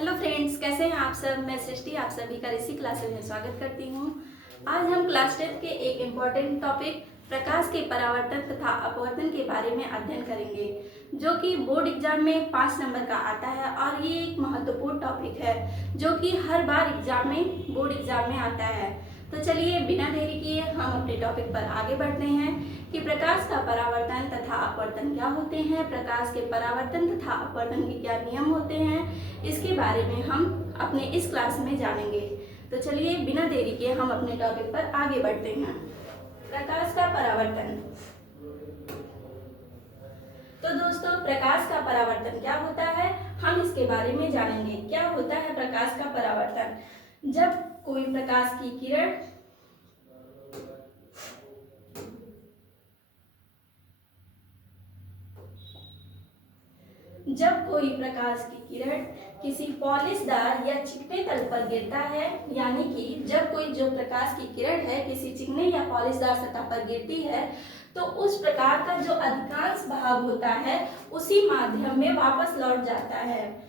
Hello friends, कैसे हैं आप सब। मैं सृष्टि आप सभी का इसी क्लासेस में स्वागत करती हूँ। आज हम क्लास 10 के एक इम्पॉर्टेंट टॉपिक प्रकाश के परावर्तन तथा अपवर्तन के बारे में अध्ययन करेंगे, जो कि बोर्ड एग्जाम में 5 नंबर का आता है और ये एक महत्वपूर्ण टॉपिक है जो कि हर बार बोर्ड एग्जाम में आता है। तो चलिए बिना देरी किए हम अपने टॉपिक पर आगे बढ़ते हैं कि प्रकाश का परावर्तन तथा अपवर्तन क्या होते हैं, प्रकाश के परावर्तन तथा अपवर्तन के क्या नियम होते हैं, इसके बारे में हम अपने इस क्लास में जानेंगे। तो चलिए बिना देरी किए हम अपने टॉपिक पर आगे बढ़ते हैं। प्रकाश का परावर्तन। तो दोस्तों, प्रकाश का परावर्तन क्या होता है, हम इसके बारे में जानेंगे। क्या होता है प्रकाश का परावर्तन? जब कोई प्रकाश की किरण किसी पॉलिशदार या चिकने तल पर गिरता है, यानी कि जब कोई जो प्रकाश की किरण है किसी चिकने या पॉलिशदार सतह पर गिरती है, तो उस प्रकाश का जो अधिकांश भाग होता है उसी माध्यम में वापस लौट जाता है।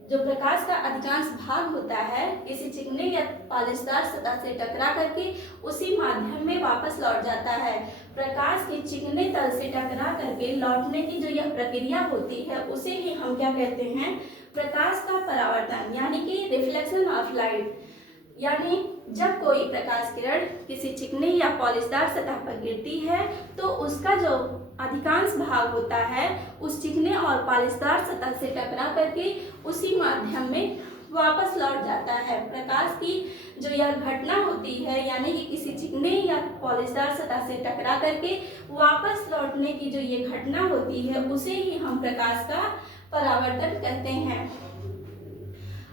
जो प्रकाश का अधिकांश भाग होता है किसी चिकने या पॉलिशदार सतह से टकरा करके उसी माध्यम में वापस लौट जाता है। प्रकाश के चिकने तल से टकरा करके लौटने की जो यह प्रक्रिया होती है उसे ही हम क्या कहते हैं, प्रकाश का परावर्तन, यानी कि रिफ्लेक्शन ऑफ लाइट। यानी जब कोई प्रकाश किरण किसी चिकने या पॉलिशदार सतह पर गिरती है तो उसका जो अधिकांश भाग होता है उस चिकने और पॉलिशदार सतह से टकरा करके उसी माध्यम में वापस लौट जाता है। प्रकाश की जो यह घटना होती है, यानी कि किसी चिकने या पॉलिशदार सतह से टकरा करके वापस लौटने की जो ये घटना होती है उसे ही हम प्रकाश का परावर्तन कहते हैं।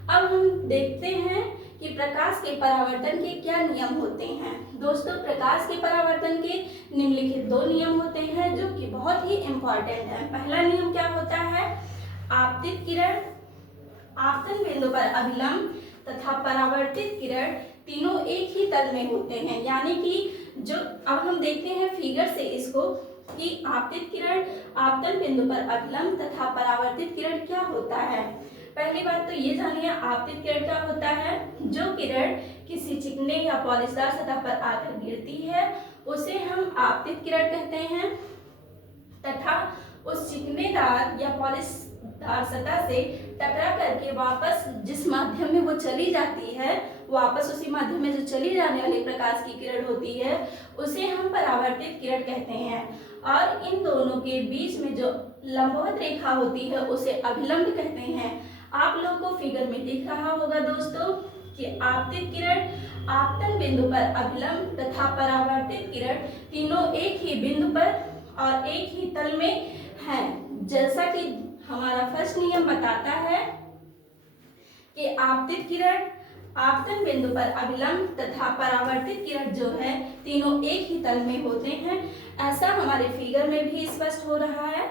अब हम देखते हैं कि प्रकाश के परावर्तन के क्या नियम होते हैं। दोस्तों, प्रकाश के परावर्तन के निम्नलिखित 2 नियम होते हैं जो कि बहुत ही इम्पोर्टेंट है। पहला नियम क्या होता है, आपतित किरण आपतन बिंदु पर अभिलंब तथा परावर्तित किरण तीनों एक ही तल में होते हैं। यानी कि जो अब हम देखते हैं फिगर से इसको कि आपतित किरण आपतन बिंदु पर अभिलंब तथा परावर्तित किरण क्या होता है। पहली बात तो ये जानिए, आपतित किरण क्या होता है। जो किरण किसी चिकने या पॉलिशदार सतह पर आकर गिरती है उसे हम आपतित किरण कहते हैं, तथा उस चिकनेदार या पॉलिशदार सतह से टकरा करके वापस जिस माध्यम में वो चली जाती है, वापस उसी माध्यम में जो चली जाने वाली प्रकाश की किरण होती है उसे हम परावर्तित किरण कहते हैं। और इन दोनों के बीच में जो लंबवत रेखा होती है उसे अभिलंब कहते हैं। आप लोग को फिगर में दिख रहा होगा दोस्तों कि आपतित किरण आपतन बिंदु पर अभिलंब तथा परावर्तित किरण तीनों एक ही बिंदु पर और एक ही तल में है। जैसा कि हमारा फर्स्ट नियम बताता है कि आपतित किरण आपतन बिंदु पर अभिलंब तथा परावर्तित किरण जो है तीनों एक ही तल में होते हैं, ऐसा हमारे फिगर में भी स्पष्ट हो रहा है।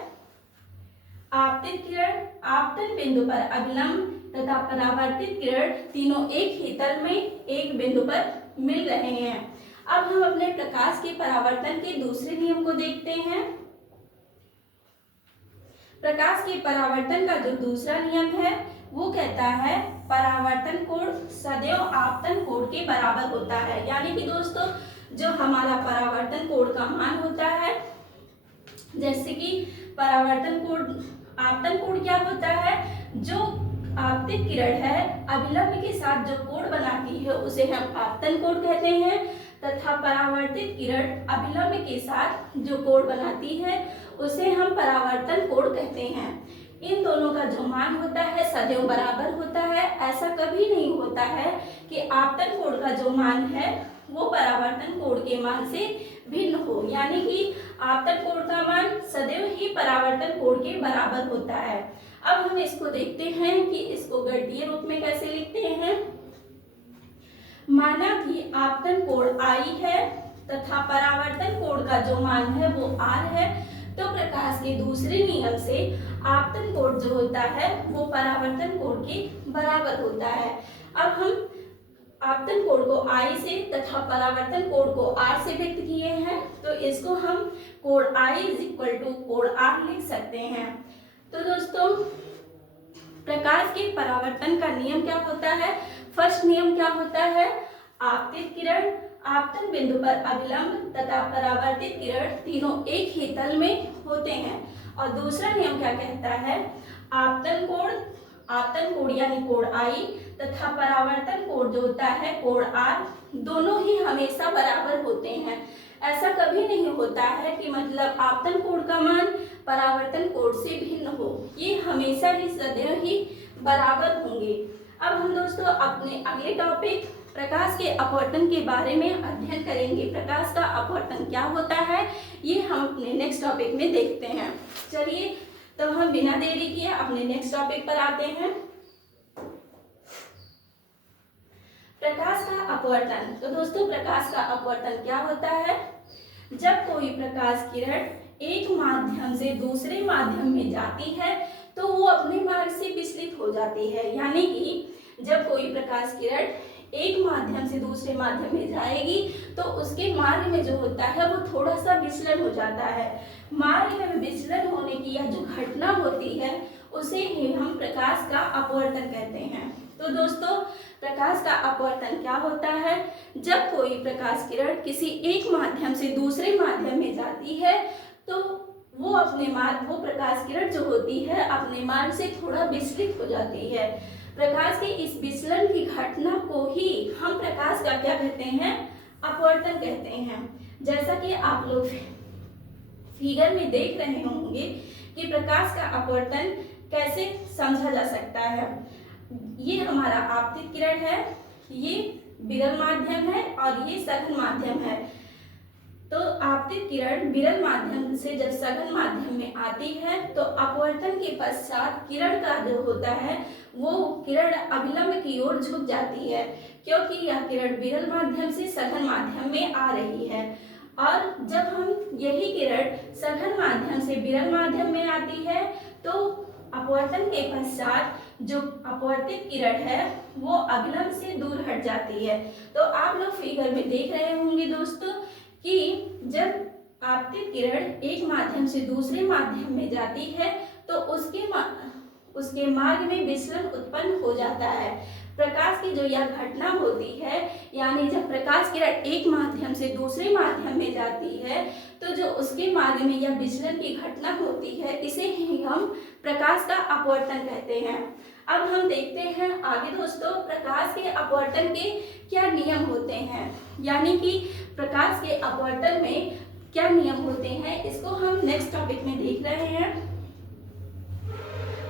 आपतित किरण आपतन बिंदु पर अभिलंब तथा परावर्तित किरण तीनों एक ही तल में एक बिंदु पर मिल रहे हैं। अब हम अपने प्रकाश के परावर्तन के दूसरे नियम को देखते हैं। प्रकाश के परावर्तन का जो दूसरा नियम है वो कहता है परावर्तन कोण सदैव आपतन कोण के बराबर होता है। यानी कि दोस्तों, जो हमारा परावर्तन कोण का मान होता है, जैसे कि परावर्तन कोण आपतन कोण क्या होता है, जो आपतित किरण है अभिलंब के साथ जो कोण बनाती है उसे हम आपतन कोण कहते हैं, तथा परावर्तित किरण अभिलंब के साथ जो कोण बनाती है उसे हम परावर्तन कोण कहते हैं। इन दोनों का जो मान होता है सदैव बराबर होता है। ऐसा कभी नहीं होता है कि आपतन कोण का जो मान है वो परावर्तन कोण के मान से भिन्न हो। यानी कि आपतन कोण का मान सदैव ही परावर्तन कोण के बराबर होता है। अब हम इसको देखते हैं कि इसको गणितीय रूप में कैसे लिखते हैं। माना कि आपतन कोण I है तथा परावर्तन कोण का जो मान है वो R है, तो प्रकाश के दूसरे नियम से आपतन कोण जो होता है वो परावर्तन कोण के बराबर होता है। अब हम आपतन कोण को I से तथा परावर्तन कोण को R से व्यक्त किए हैं, तो इसको हम कोण I = कोण R लिख सकते हैं। तो दोस्तों, प्रकाश के परावर्तन का नियम क्या होता है? फर्स्ट नियम क्या होता है? आपतित किरण आपतन बिंदु पर अभिलंब तथा परावर्तित किरण तीनों एक ही तल में होते हैं। और दूसरा नियम क्या कहता है? आपतन कोण यानी कोण आई तथा परावर्तन कोण जो होता है कोण आर, दोनों ही हमेशा बराबर होते हैं। ऐसा कभी नहीं होता है कि मतलब आपतन कोण का मान परावर्तन कोण से भिन्न हो, ये हमेशा ही सदैव ही बराबर होंगे। अब हम दोस्तों अपने अगले टॉपिक प्रकाश के अपवर्तन के बारे में अध्ययन करेंगे। प्रकाश का अपवर्तन क्या होता है ये हम अपने नेक्स्ट टॉपिक में देखते हैं। चलिए तो हम बिना देरी किए अपने नेक्स्ट टॉपिक पर आते हैं। प्रकाश का अपवर्तन। तो दोस्तों प्रकाश का अपवर्तन क्या होता है? जब कोई प्रकाश किरण एक माध्यम से दूसरे माध्यम में जाती है तो वो अपने मार्ग से विचलित हो जाती है। यानी कि जब कोई प्रकाश किरण एक माध्यम से दूसरे माध्यम में जाएगी तो उसके मार्ग में जो होता है वो थोड़ा सा विचलन हो जाता है। मार्ग में विचलन होने की यह जो घटना होती है उसे ही हम प्रकाश का अपवर्तन कहते हैं। तो दोस्तों प्रकाश का अपवर्तन क्या होता है? जब कोई प्रकाश किरण किसी एक माध्यम से दूसरे माध्यम में जाती है तो वो प्रकाश किरण जो होती है अपने मार्ग से थोड़ा विचलित हो जाती है। प्रकाश के इस विचलन की घटना को ही हम प्रकाश का क्या कहते हैं? अपवर्तन कहते हैं। जैसा कि आप लोग फिगर में देख रहे होंगे कि प्रकाश का अपवर्तन कैसे समझा जा सकता है। ये हमारा आपतित किरण है, ये विरल माध्यम है और ये सघन माध्यम है। तो आपतित किरण विरल माध्यम से जब सघन माध्यम में आती है तो अपवर्तन के पश्चात किरण का जो होता है वो किरण अभिलंब की ओर झुक जाती है, क्योंकि यह किरण विरल माध्यम से सघन माध्यम में आ रही है। और जब हम यही किरण सघन माध्यम से विरल माध्यम में आती है तो अपवर्तन के पश्चात जो अपवर्तित किरण है वो अभिलंब से दूर हट जाती है। तो आप लोग फिगर में देख रहे होंगे दोस्तों कि जब आपतित किरण एक माध्यम से दूसरे माध्यम में जाती है तो उसके मार्ग में विचलन उत्पन्न हो जाता है। प्रकाश की जो यह घटना होती है, यानी जब प्रकाश किरण एक माध्यम से दूसरे माध्यम में जाती है तो जो उसके मार्ग में यह विचलन की घटना होती है इसे ही हम प्रकाश का अपवर्तन कहते हैं। अब हम देखते हैं आगे दोस्तों प्रकाश के अपवर्तन के क्या नियम होते हैं, यानी कि प्रकाश के अपवर्तन में क्या नियम होते हैं इसको हम नेक्स्ट टॉपिक में देख रहे हैं।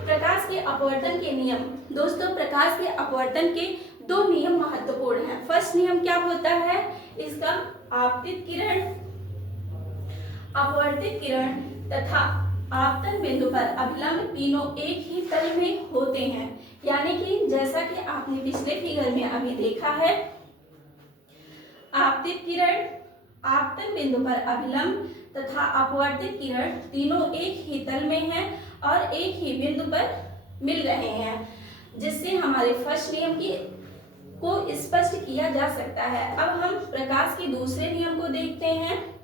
प्रकाश के अपवर्तन के नियम। दोस्तों प्रकाश के अपवर्तन के दो नियम महत्वपूर्ण हैं। फर्स्ट नियम क्या होता है इसका? आपतित किरण अपवर्तित किरण तथा आपतन बिंदु पर अभिलंब तीनों एक ही तल में होते हैं। यानी कि जैसा कि आपने पिछले फिगर में अभी देखा है, आपतित किरण आपतन बिंदु पर अभिलंब तथा अपवर्तित किरण तीनों एक ही तल में हैं और एक ही बिंदु पर मिल रहे हैं, जिससे हमारे फर्स्ट नियम को स्पष्ट किया जा सकता है। अब हम प्रकाश के दूसरे नियम को देखते हैं।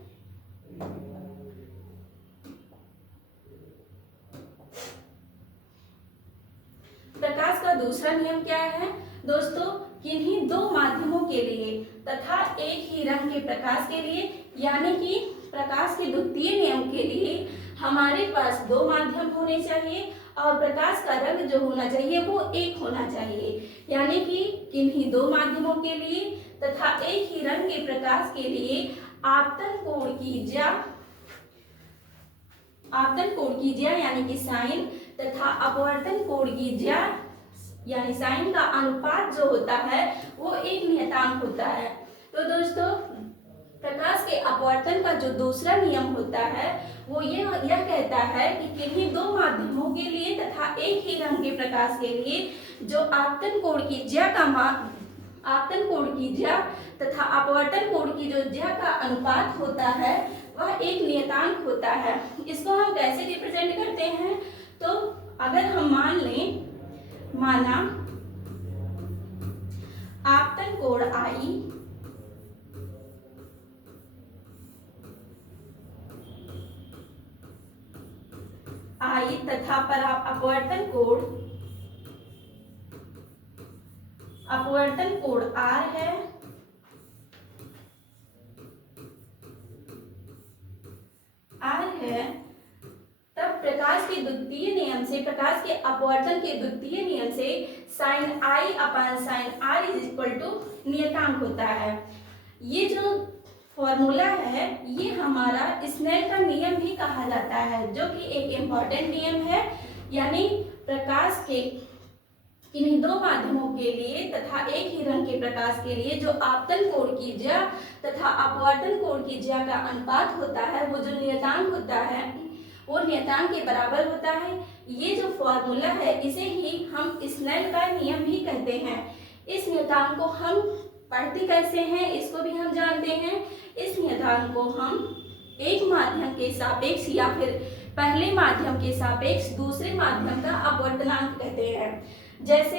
प्रकाश का दूसरा नियम क्या है दोस्तों? किन्हीं दो माध्यमों के लिए तथा एक ही रंग के प्रकाश के लिए, यानी कि प्रकाश के द्वितीय नियम के लिए हमारे पास दो माध्यम होने चाहिए और प्रकाश का रंग जो होना चाहिए वो एक होना चाहिए। यानी कि किन्हीं दो माध्यमों के लिए तथा एक ही रंग के प्रकाश के लिए आपतन कोण की ज्या यानी कि साइन तथा अपवर्तन कोण की ज्या यानी साइन का अनुपात जो होता है वो एक नियतांक होता है। तो दोस्तों प्रकाश के अपवर्तन का जो दूसरा नियम होता है वो यह कहता है कि किन्हीं दो माध्यमों के लिए तथा एक ही रंग के प्रकाश के लिए जो आपतन कोण की ज्या तथा अपवर्तन कोण की जो ज्या का अनुपात होता है वह एक नियतांक होता है। इसको हम कैसे रिप्रेजेंट करते हैं? तो अगर हम माना आपतन कोण आई तथा अपवर्तन कोण अपवर्तन कोण R है, तब प्रकाश के द्वितीय नियम से, प्रकाश के अपवर्तन के द्वितीय नियम से sin I upon sin R is equal to नियतांक होता है। ये जो फॉर्मूला है ये हमारा स्नेल का नियम भी कहा जाता है, जो कि एक इम्पॉर्टेंट नियम है। यानी प्रकाश के किन्हीं दो माध्यमों के लिए तथा एक ही रंग के प्रकाश के लिए जो आपतन कोण की ज्या तथा अपवर्तन कोण की ज्या का अनुपात होता है, वो जो नियतांक होता है वो नियतांक के बराबर होता है। ये जो फॉर्मूला है इसे ही हम स्नेल का नियम भी कहते हैं। इस नियतांक को हम पढ़ते कैसे हैं इसको भी हम जानते हैं। इस नियतांक को हम एक माध्यम के सापेक्ष या फिर पहले माध्यम के सापेक्ष दूसरे माध्यम का अपवर्तनांक कहते हैं। जैसे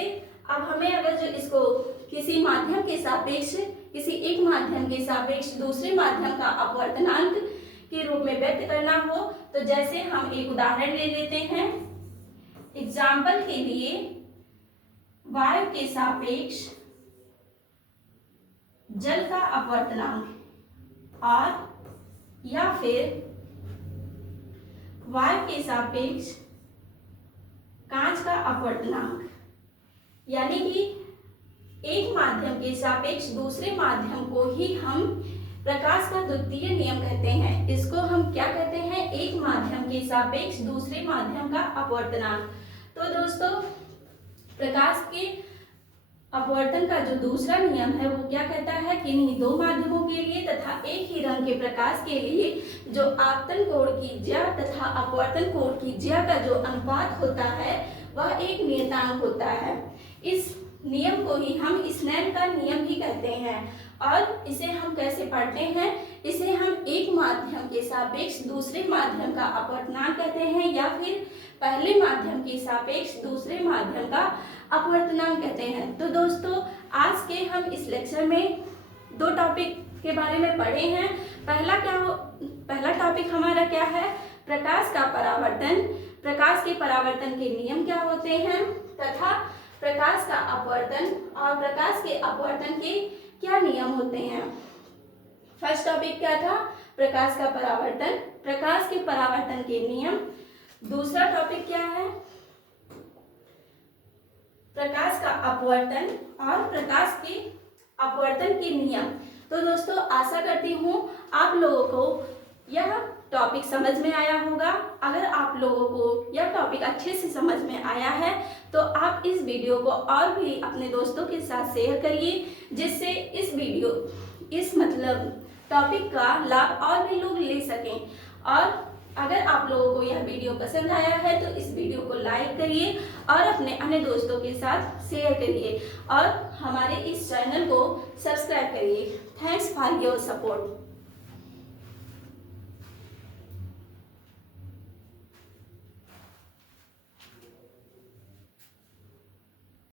अब हमें अगर जो इसको किसी माध्यम के सापेक्ष, किसी एक माध्यम के सापेक्ष दूसरे माध्यम का अपवर्तनांक के रूप में व्यक्त करना हो तो जैसे हम एक उदाहरण ले लेते हैं। एग्जाम्पल के लिए वायु के सापेक्ष जल का अपवर्तनांक और या फिर वायु के सापेक्ष कांच का अपवर्तनांक, यानी कि एक माध्यम के सापेक्ष दूसरे माध्यम को ही हम प्रकाश का द्वितीय नियम कहते हैं। इसको हम क्या कहते हैं? एक माध्यम के सापेक्ष दूसरे माध्यम का अपवर्तनांक। तो दोस्तों प्रकाश के अपवर्तन का जो दूसरा नियम है वो क्या कहता है कि इन्हीं दो माध्यमों के लिए तथा एक ही रंग के प्रकाश के लिए जो आपतन कोण की ज्या तथा अपवर्तन कोण की ज्या का जो अनुपात होता है वह एक नियतांक होता है। इस नियम को ही हम स्नेल का नियम भी कहते हैं। और इसे हम कैसे पढ़ते हैं? इसे हम एक माध्यम के सापेक्ष दूसरे माध्यम का अपवर्तनांक कहते हैं या फिर पहले माध्यम के सापेक्ष दूसरे माध्यम का अपवर्तनांक कहते हैं। तो दोस्तों आज के हम इस लेक्चर में दो टॉपिक के बारे में पढ़े हैं। पहला टॉपिक हमारा क्या है? प्रकाश का परावर्तन, प्रकाश के परावर्तन के नियम क्या होते हैं तथा प्रकाश का अपवर्तन और प्रकाश के अपवर्तन के क्या नियम होते हैं। फर्स्ट टॉपिक क्या था? प्रकाश का परावर्तन, प्रकाश के परावर्तन के नियम। दूसरा टॉपिक क्या है? प्रकाश का अपवर्तन और प्रकाश के अपवर्तन के नियम। तो दोस्तों आशा करती हूँ आप लोगों को यह टॉपिक समझ में आया होगा। अगर आप लोगों को यह टॉपिक अच्छे से समझ में आया है तो आप इस वीडियो को और भी अपने दोस्तों के साथ शेयर करिए, जिससे इस टॉपिक का लाभ और भी लोग ले सकें। और अगर आप लोगों को यह वीडियो पसंद आया है तो इस वीडियो को लाइक करिए और अपने अन्य दोस्तों के साथ शेयर करिए और हमारे इस चैनल को सब्सक्राइब करिए। Thanks for your support.